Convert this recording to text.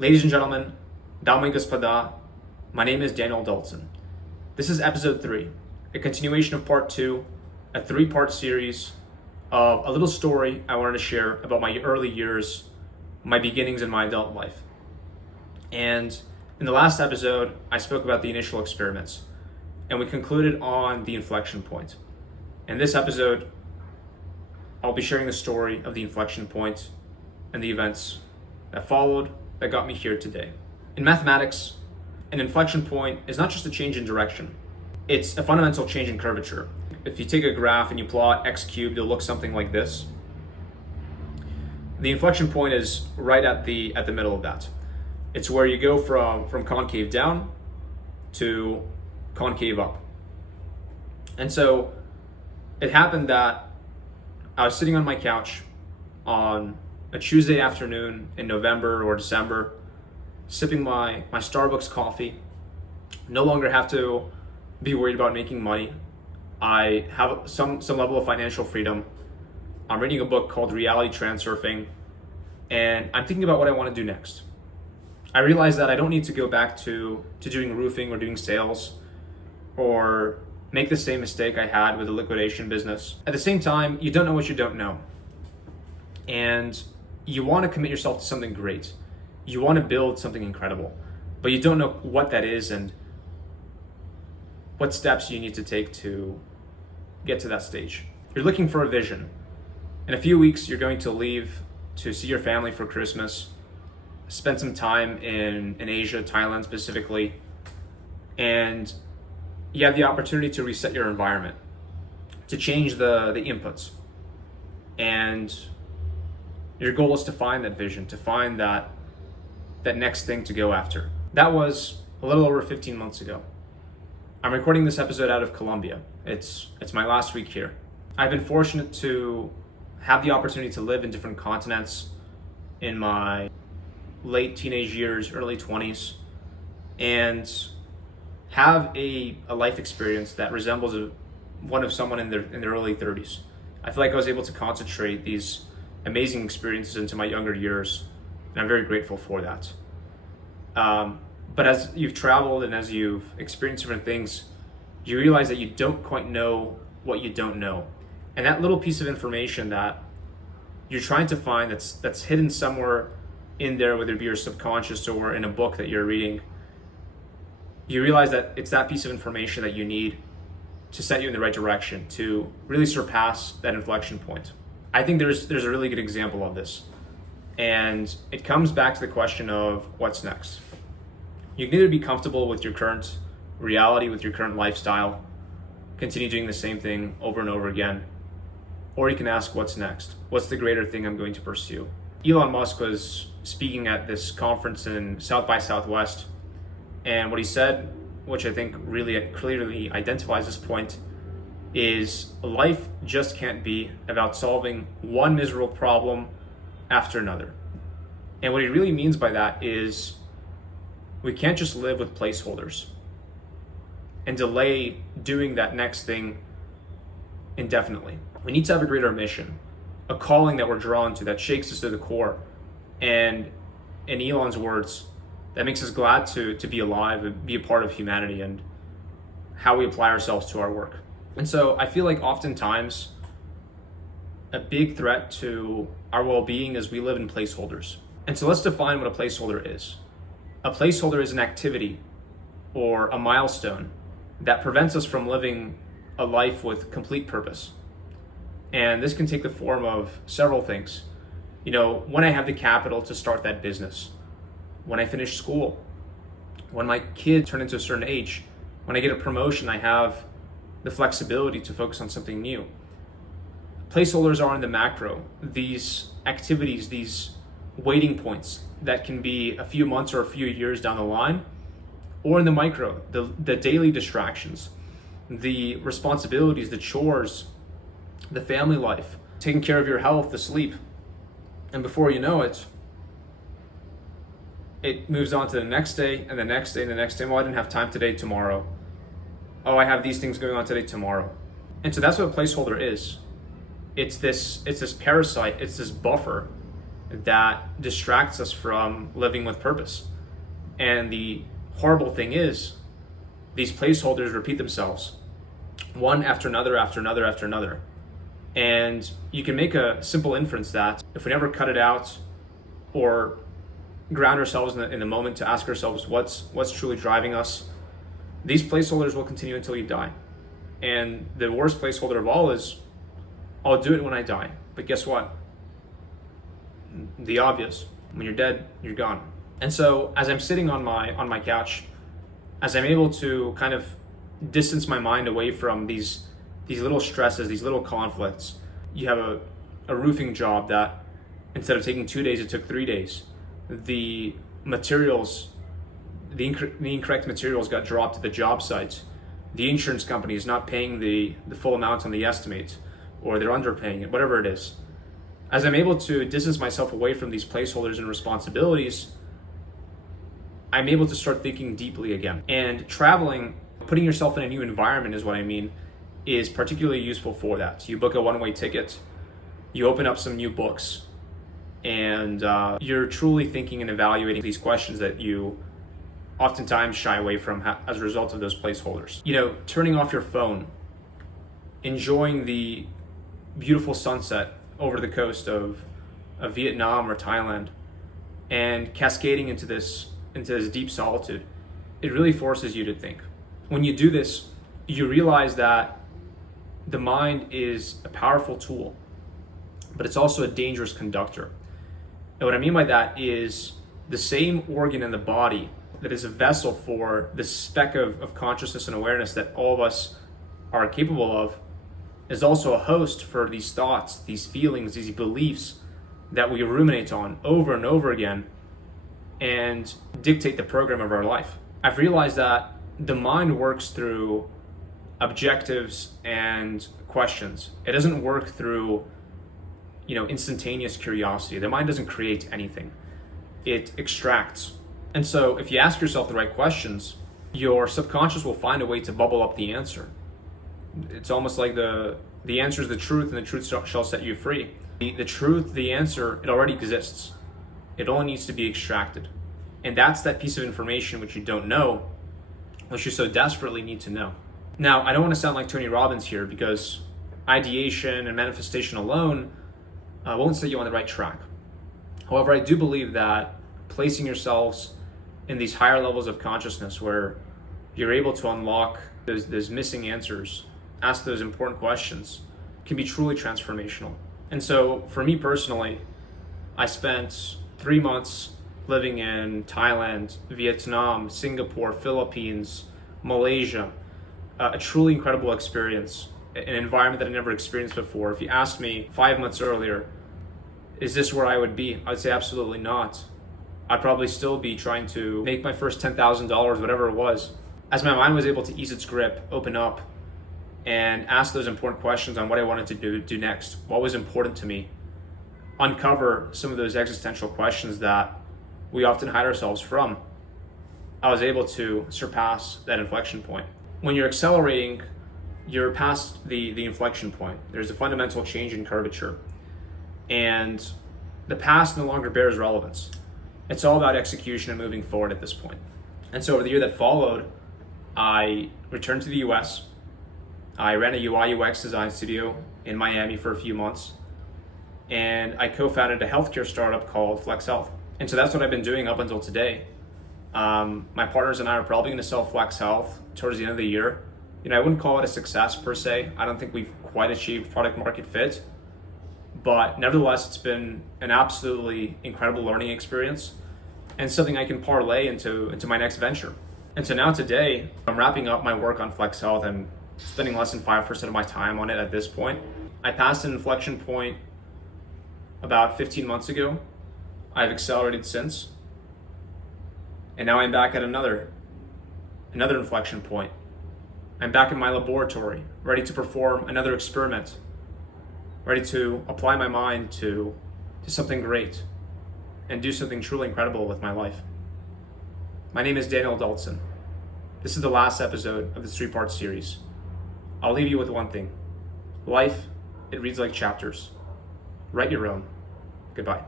Ladies and gentlemen, Damai Gospoda, my name is Daniel Dalton. This is episode 3, a continuation of part 2, a 3-part series of a little story I wanted to share about my early years, my beginnings in my adult life. And in the last episode, I spoke about the initial experiments, and we concluded on the inflection point. In this episode, I'll be sharing the story of the inflection point and the events that followed that got me here today. In mathematics, an inflection point is not just a change in direction, it's a fundamental change in curvature. If you take a graph and you plot x cubed, it'll look something like this. The inflection point is right at the middle of that. It's where you go from concave down to concave up. And so it happened that I was sitting on my couch on a Tuesday afternoon in November or December, sipping my Starbucks coffee. No longer have to be worried about making money. I have some level of financial freedom. I'm reading a book called Reality Transurfing, and I'm thinking about what I want to do next. I realize that I don't need to go back to doing roofing or doing sales or make the same mistake I had with the liquidation business. At the same time, you don't know what you don't know. And you want to commit yourself to something great. You want to build something incredible, but you don't know what that is and what steps you need to take to get to that stage. You're looking for a vision. In a few weeks, you're going to leave to see your family for Christmas, spend some time in Asia, Thailand specifically, and you have the opportunity to reset your environment, to change the inputs. And your goal is to find that vision, to find that next thing to go after. That was a little over 15 months ago. I'm recording this episode out of Colombia. It's my last week here. I've been fortunate to have the opportunity to live in different continents in my late teenage years, early 20s, and have a life experience that resembles one of someone in their early 30s. I feel like I was able to concentrate these amazing experiences into my younger years, and I'm very grateful for that. But as you've traveled and as you've experienced different things, you realize that you don't quite know what you don't know. And that little piece of information that you're trying to find that's hidden somewhere in there, whether it be your subconscious or in a book that you're reading, you realize that it's that piece of information that you need to set you in the right direction, to really surpass that inflection point. I think there's a really good example of this. And it comes back to the question of what's next. You can either be comfortable with your current reality, with your current lifestyle, continue doing the same thing over and over again, or you can ask what's next. What's the greater thing I'm going to pursue? Elon Musk was speaking at this conference in South by Southwest, and what he said, which I think really clearly identifies this point, is life just can't be about solving one miserable problem after another. And what he really means by that is we can't just live with placeholders and delay doing that next thing indefinitely. We need to have a greater mission, a calling that we're drawn to that shakes us to the core. And in Elon's words, that makes us glad to be alive and be a part of humanity and how we apply ourselves to our work. And so I feel like oftentimes a big threat to our well-being is we live in placeholders. And so let's define what a placeholder is. A placeholder is an activity or a milestone that prevents us from living a life with complete purpose. And this can take the form of several things. You know, when I have the capital to start that business, when I finish school, when my kids turn into a certain age, when I get a promotion, I have the flexibility to focus on something new. Placeholders are in the macro, these activities, these waiting points that can be a few months or a few years down the line, or in the micro, the daily distractions, the responsibilities, the chores, the family life, taking care of your health, the sleep. And before you know it, it moves on to the next day and the next day and the next day. Well, I didn't have time today, tomorrow. Oh, I have these things going on today, tomorrow. And so that's what a placeholder is. It's this parasite, it's this buffer that distracts us from living with purpose. And the horrible thing is, these placeholders repeat themselves, one after another, after another, after another. And you can make a simple inference that if we never cut it out or ground ourselves in the moment to ask ourselves what's truly driving us, these placeholders will continue until you die. And the worst placeholder of all is, I'll do it when I die. But guess what? The obvious. When you're dead, you're gone. And so as I'm sitting on my couch, as I'm able to kind of distance my mind away from these little stresses, these little conflicts. You have a roofing job that instead of taking 2 days, it took 3 days. The materials, the incorrect materials got dropped at the job site. The insurance company is not paying the full amount on the estimate, or they're underpaying it, whatever it is. As I'm able to distance myself away from these placeholders and responsibilities, I'm able to start thinking deeply again. And traveling, putting yourself in a new environment is what I mean, is particularly useful for that. You book a one-way ticket, you open up some new books, and you're truly thinking and evaluating these questions that you oftentimes shy away from as a result of those placeholders. Turning off your phone, enjoying the beautiful sunset over the coast of Vietnam or Thailand, and cascading into this deep solitude, it really forces you to think. When you do this, you realize that the mind is a powerful tool, but it's also a dangerous conductor. And what I mean by that is the same organ in the body that is a vessel for the speck of consciousness and awareness that all of us are capable of is also a host for these thoughts, these feelings, these beliefs that we ruminate on over and over again and dictate the program of our life. I've realized that the mind works through objectives and questions. It doesn't work through, instantaneous curiosity. The mind doesn't create anything. It extracts. And so if you ask yourself the right questions, your subconscious will find a way to bubble up the answer. It's almost like the answer is the truth, and the truth shall set you free. The truth, the answer, it already exists. It only needs to be extracted. And that's that piece of information which you don't know, which you so desperately need to know. Now, I don't want to sound like Tony Robbins here, because ideation and manifestation alone won't set you on the right track. However, I do believe that placing yourselves in these higher levels of consciousness where you're able to unlock those missing answers, ask those important questions, can be truly transformational. And so for me personally, I spent 3 months living in Thailand, Vietnam, Singapore, Philippines, Malaysia, a truly incredible experience, an environment that I never experienced before. If you asked me 5 months earlier, is this where I would be? I'd say absolutely not. I'd probably still be trying to make my first $10,000, whatever it was. As my mind was able to ease its grip, open up, and ask those important questions on what I wanted to do next, what was important to me, uncover some of those existential questions that we often hide ourselves from, I was able to surpass that inflection point. When you're accelerating, you're past the inflection point. There's a fundamental change in curvature, and the past no longer bears relevance. It's all about execution and moving forward at this point. And so over the year that followed, I returned to the US. I ran a UI UX design studio in Miami for a few months, and I co-founded a healthcare startup called Flex Health. And so that's what I've been doing up until today. My partners and I are probably going to sell Flex Health towards the end of the year. I wouldn't call it a success per se. I don't think we've quite achieved product market fit, but nevertheless, it's been an absolutely incredible learning experience and something I can parlay into my next venture. And so now today, I'm wrapping up my work on Flex Health. I'm spending less than 5% of my time on it at this point. I passed an inflection point about 15 months ago. I've accelerated since. And now I'm back at another inflection point. I'm back in my laboratory, ready to perform another experiment, ready to apply my mind to something great and do something truly incredible with my life. My name is Daniel Adolphson. This is the last episode of this 3-part series. I'll leave you with one thing. Life, it reads like chapters. Write your own. Goodbye.